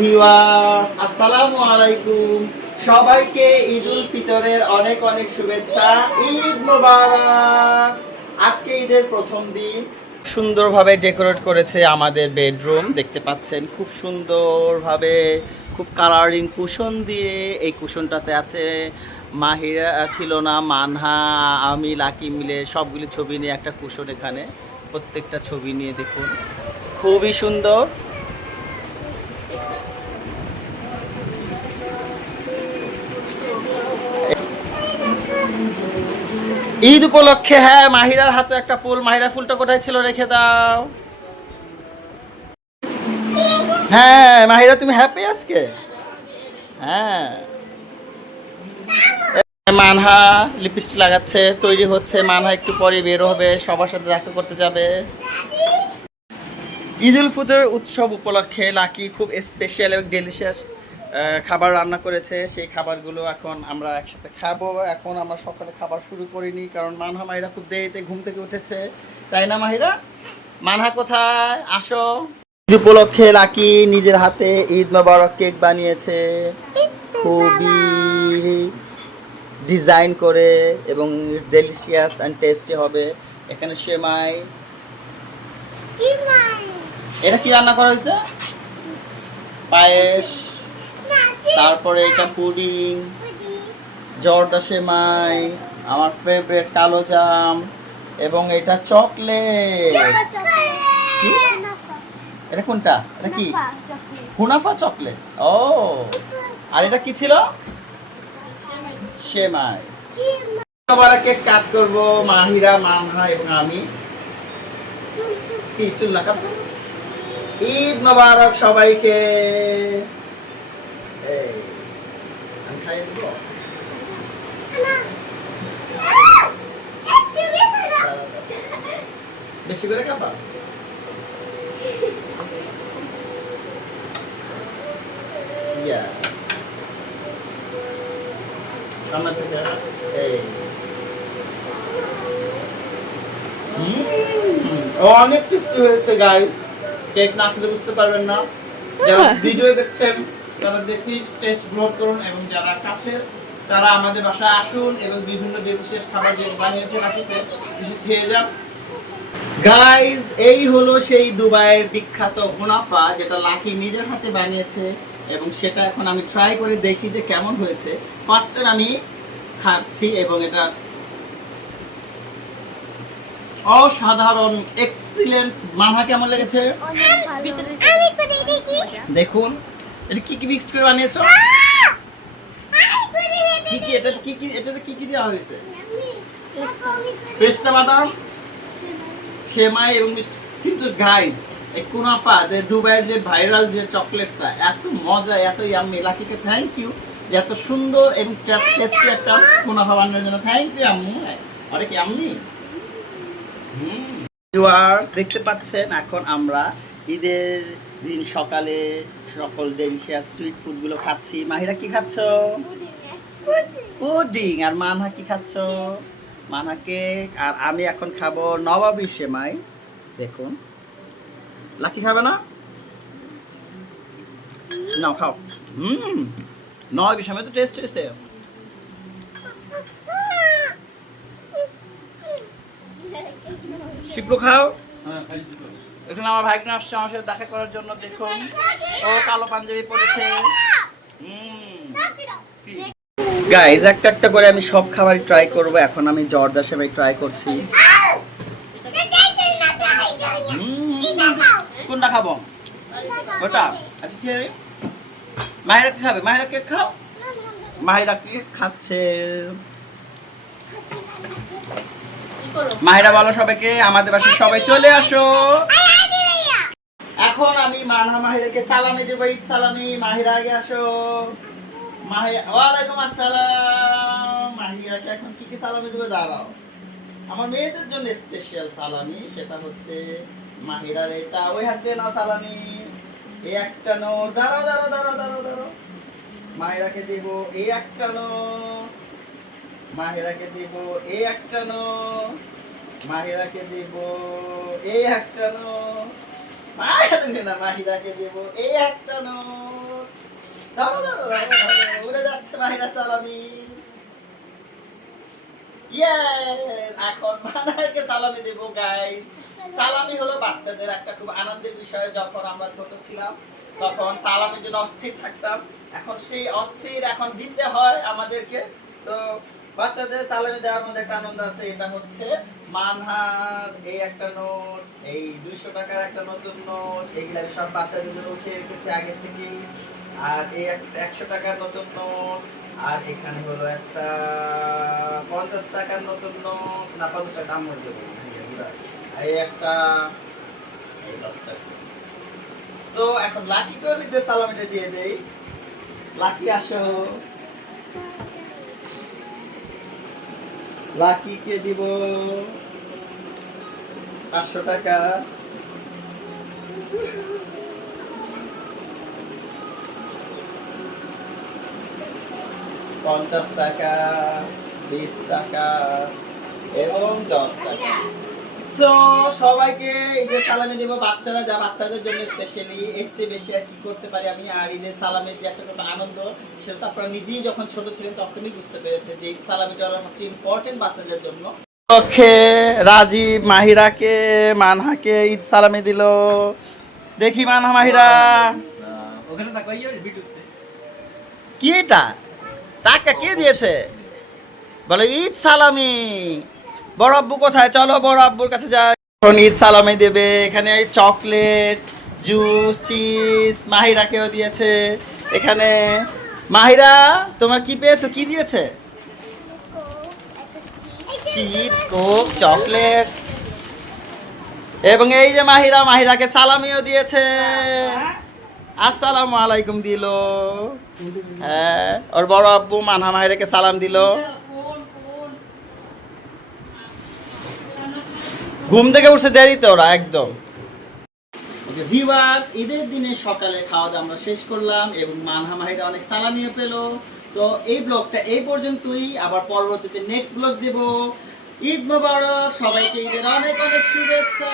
Viewers আসসালামু আলাইকুম। সবাইকে ঈদ উল ফিতরের অনেক অনেক শুভেচ্ছা। ঈদ মোবারক। আজকে ঈদের প্রথম দিন। সুন্দরভাবে ডেকোরেট করেছে আমাদের বেডরুম। দেখতে পাচ্ছেন, খুব সুন্দরভাবে, খুব কালারিং কুশন দিয়ে এই কুশনটাতে আছে। মাহিরা ছিল না, মানহা, আমি, লাকি মিলে সবগুলি ছবি নিয়ে একটা কুশন এখানে। প্রত্যেকটা ছবি নিয়ে দেখুন। খুবই সুন্দর। ঈদ উপলক্ষে হ্যাঁ মাহিরার হাতে একটা ফুল, মাহিরা ফুলটা কোথায় ছিল রেখে দাও। হ্যাঁ মাহিরা, তুমি হ্যাপি আজকে? হ্যাঁ। মানহা লিপস্টিক লাগাচ্ছে, তৈরি হচ্ছে। মানহা, একটু পরে বের হবে, সবার সাথে দেখা করতে যাবে। ঈদ উল ফিতর উৎসব উপলক্ষে লাকি খুব স্পেশাল এবং ডেলিশিয়াস খাবার রান্না করেছে। সেই খাবারগুলো এখন আমরা একসাথে খাব। এখন আমরা সকালে খাবার শুরু করিনি কারণ মানহা মাহিরা খুব দেরিতে ঘুম থেকে উঠেছে। তাই না মাহিরা? মানহা কোথায়? আসো। ঈদ উপলক্ষে লাকি নিজের হাতে ঈদ মোবারক কেক বানিয়েছে। খুবই ডিজাইন করে এবং ডেলিশিয়াস অ্যান্ড টেস্টি হবে। এখানে সেমাই। এটা কি রান্না করা হয়েছে? পায়েস। তারপরে এটা পুডিং জর্দা সেমাই আমার ফেভারিট কালো জাম এবং এটা চকলেট? এটা কোনটা? এটা কি? হুনাফা চকলেট। ও। আর এটা কি ছিল? সেমাই। সবার কেক কাট করব মাহিরা মানহা এবং আমি। কি চুল না কাটবো ঈদ মোবারক সবাইকে এই, আমি খাইয়ে দেবো বেশি করে খাবা. সামনে থেকে এই। অনেক টেস্টি হয়েছে গাই কেক না খেলে বুঝতে পারবেন না। যারা ভিডিও দেখছেন তারা দেখি টেস্ট গ্রহণ করুন এবং যারা কাছে তারা আমাদের বাসায় আসুন এবং বিভিন্ন বিশেষ খাবার যে বানিয়েছে রাখিতে কিছু খেয়ে যান। গাইজ এই হলো সেই দুবাইয়ের বিখ্যাত মুনাফা যেটা লাকি নিজের হাতে বানিয়েছে এবং সেটা এখন আমি ট্রাই করে দেখি যে কেমন হয়েছে। ফার্স্টে আমি খাচ্ছি এবং এটা অসাধারণ এক্সিলেন্ট মানহা কেমন লেগেছে? দেখুন এটা কি কি মিক্সড করে বানিয়েছো? কি কি এটা কি কি এটাতে কি কি দেওয়া হয়েছে? পেস্তা। বাদাম সেমাই এবং কিন্তু গাইস এই কুনাফা যে দুবাইয়ের যে ভাইরাল যে চকলেটটা এত মজা এত ইয়াম্মি লাকিকে থ্যাংক ইউ এত সুন্দর এবং টেস্টি একটা কুনাফা বানানোর জন্য থ্যাংক ইউ আম্মু। আরে কি আম্মি? ভিউয়ার্স দেখতে পাচ্ছেন এখন আমরা ঈদের দিন সকালে সকল ডেলিশিয়াস সুইট ফুডগুলো খাচ্ছি। মাহিরা কি খাচ্ছ? পুডিং আর মানহা কি খাচ্ছ? মানহা কেক আর আমি এখন খাব নবাবি সেমাই। দেখুন। লাকি খাবে না? নাও, খাও। হুম। নবাবি সেমাই তো টেস্ট হয়েছে। শিপ্রু খাও। এখানে আমার ভাইকনা আসছে আমার সাথে দেখা করার জন্য, দেখুন। ও কালো পাঞ্জাবি পরেছে। গাইজ একটা একটা করে আমি সব খাবারই ট্রাই করব। এখন আমি জর্দা সেমাই ট্রাই করছি। কোনটা খাব? ওটা। আচ্ছা হবে? কি খাবে? মায়েরা কেক খাও? মায়েরা কেক খাচ্ছে। মাহিরা বলো সবাইকে, আমাদের বাসায় সবাই চলে আসো। এখন আমি মানহা মাহিরাকে সালামি দেবো, ঈদ সালামি। মাহিরা আগে আসো। মাহিরা ওয়ালাইকুম আসসালাম। মাহিরাকে এখন কি কি সালামি দেবো? দাঁড়াও। আমার মেয়েদের জন্য স্পেশাল সালামি, সেটা হচ্ছে মাহিরার এটা। ওই হাত দিয়ে নাও সালামি। এই একটা নোর দাঁড়াও দাঁড়াও দাঁড়াও দাঁড়াও দাঁড়াও। মাহিরাকে দেব এই একটা নোর মাহিরাকে দেব এই একটা নো মাহিরাকে দেব এই একটা নো মাহিরা না মাহিরাকে দেব এই একটা নো ধরো ধরো উড়ে যাচ্ছে মাইনাস সালামি এখন মানাইকে সালামি দেব গাইস সালামি হলো বাচ্চাদের একটা খুব আনন্দের বিষয়, যখন আমরা ছোট ছিলাম, তখন সালামের জন্য অস্থির থাকতাম। এখন সেই অস্থির এখন দিতে হয় আমাদেরকে। তো বাচ্চাদের সালামি দেওয়ার মধ্যে একটা আনন্দ আছে, এটা হচ্ছে মানহার এই একটা নোট, এই দুইশো টাকার একটা নতুন নোট আমি সব বাচ্চাদের জন্য উঠিয়ে রেখেছি আগে থেকেই। আর এই একশো টাকার নতুন নোট, আর এখানে হলো একটা পঞ্চাশ টাকার নতুন নোট, না, পঞ্চাশ টাকা দাম হয়ে এই একটা দশ টাকা। সো এখন লাকি টলিতে সালামিটা দিয়ে দেই। লাকি আসো। লাকিকে দিব? পাঁচশো টাকা। পঞ্চাশ টাকা বিশ টাকা এবং দশ টাকা। সো সবাইকে ঈদের সালামি দেবো। বাচ্চারা যা বাচ্চাদের জন্য স্পেশালি এর চেয়ে বেশি আর কি করতে পারি আমি। আর ঈদের সালামের যে একটা কত আনন্দ সেটা তো আপনারা নিজেই যখন ছোট ছিলেন তখনই বুঝতে পেরেছে যে ঈদ সালামিটা হলো সবচেয়ে ইম্পর্টেন্ট বাচ্চাদের জন্য। পক্ষে রাজীব মাহিরাকে মানহাকে ঈদ সালামি দিল। দেখি মানহা মাহিরা। ওখানে কি এটা? টাকা কে দিয়েছে? বলে ঈদ সালামি। বড় আব্বু কোথায়? চলো বড় আব্বুর কাছে যাই। ঈদ সালামি দেবে। এখানে চকলেট, জুস, চিজ মাহিরাকেও দিয়েছে। এখানে মাহিরা, তোমার কি পেয়েছ? কি দিয়েছে? Chips coke, chocolates. এবং এই যে মাহিরা, মাহিরাকে সালামিও দিয়েছে। আসসালামু আলাইকুম দিল। হ্যাঁ ওর বড় আব্বু মানহা মাহিরাকে সালাম দিল। ঘুম থেকে উঠছে দেরি তো ওরা, একদম। ভিউয়ার্স ঈদের দিনে সকালে খাওয়া দাওয়া আমরা শেষ করলাম এবং মানহা মাহিরা অনেক সালামিও পেল। তো এই ব্লগটা এই পর্যন্তই, আবার পরবর্তীতে নেক্সট ব্লগ দেব। ঈদ মোবারক, সবাইকে ঈদের অনেক অনেক শুভেচ্ছা।